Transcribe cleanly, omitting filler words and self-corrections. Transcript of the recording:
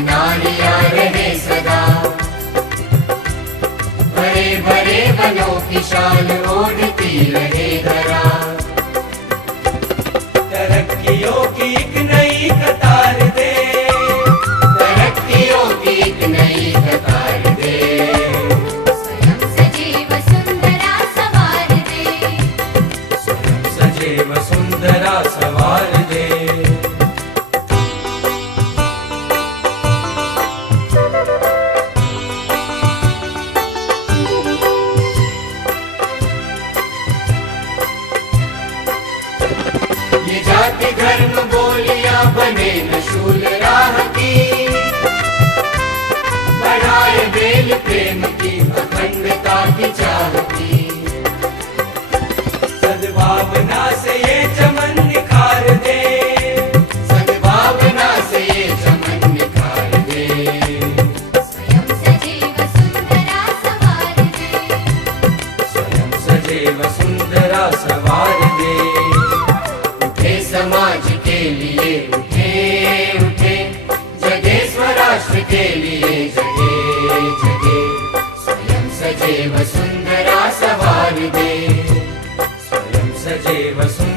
नारियां रहे सदा। भरे भरे वनों की शान ओढ़ती रहे धरा। तरक्कियों की एक नई कतार दे, तरक्कियों की एक नई कतार दे। स्वयं सजे वसुंधरा सवार दे, स्वयं सजे वसुंधरा सवार दे। ये जाति धर्म बोलियां बने न शूल राह की। बढ़ाए बेल प्रेम की अखंडता की चाह की। सद्भावना से ये चमन निखार दे, सद्भावना से ये चमन निखार दे। स्वयं सजे वसुंधरा सवार दे, स्वयं सजे वसुंधरा सवार दे। उठे समाज के लिए उठे उठे, जगे स्वराष्ट्र के लिए जगे जगे। स्वयं सजे वसुंधरा सवार दे, स्वयं सजे वसुंधरा